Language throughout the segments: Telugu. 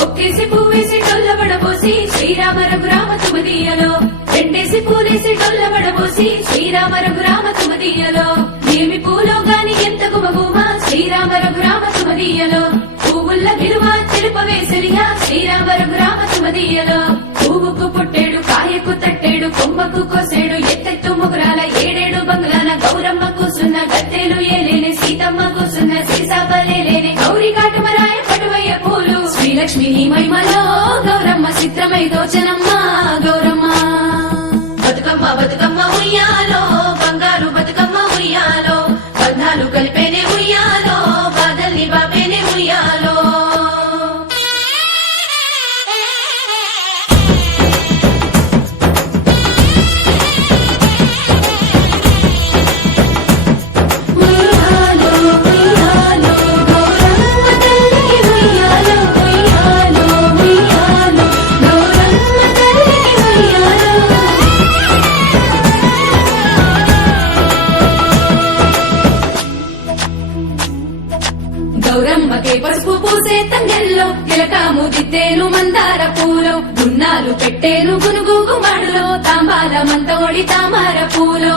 ఒక్కేసి పువ్వేసి డొల్లబడబోసి శ్రీరామ రఘురామ తుమదీయలో రెండేసి పూలేసి డొల్లబడబోసి శ్రీరామ రఘురామ తుమదీయలో ఏమి పూలో గాని ఎంత గుమగుమ శ్రీరామ రఘురామ తుమదీయలో పువ్వుల్ల విలువ తెలుపవేసలిగా శ్రీరామ రఘురామ తుమదీయలో పువ్వుకు పుట్టేడు కాయకు తట్టేడు కొమ్మకు కోసేడు ఎత్తెత్తు ముగురాల లక్ష్మి నీ మహిమలో గౌరమ్మ చిత్రమై దోచనమ్మ పసుపు పూసే తంగెల్లో తిలకాము దిత్తేను మందార పూలో. గున్నాలు పెట్టేను గునుగు గుమ్మడిలో తాంబాల మంతోడి తామర పూలో.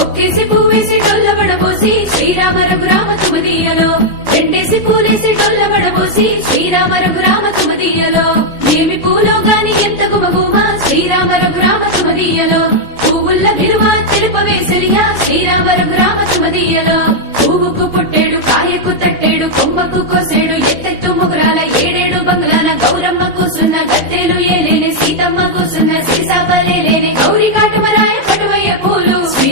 ఒక్కేసి పువ్వేసి డొల్లబడబోసి శ్రీరామ రఘురామ తుమదీయలో రెండేసి పూలేసి డొల్లబడబోసి శ్రీరామ రఘు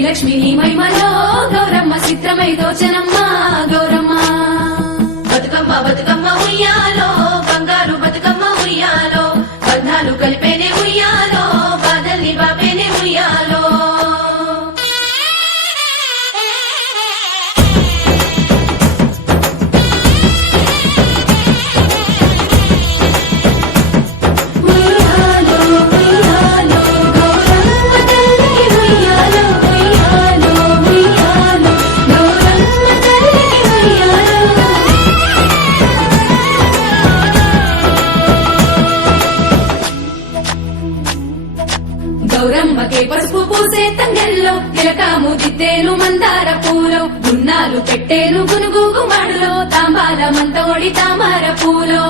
లక్ష్మి నీ మహిమలో గౌరమ్మ చిత్రమై దోచనమ్మ గౌరమ్మ. బతుకమ్మ బతుకమ్మ ఉయ్యాలో బంగారు బతుకమ్మ గౌరమ్మకే పసుపు పూసే తంగెల్లో తిలకాము దిద్దేను మందార పూలో గున్నాలు పెట్టేను గునుగు గుమ్మడిలో తాంబాల మంతోడి తామర పూలో.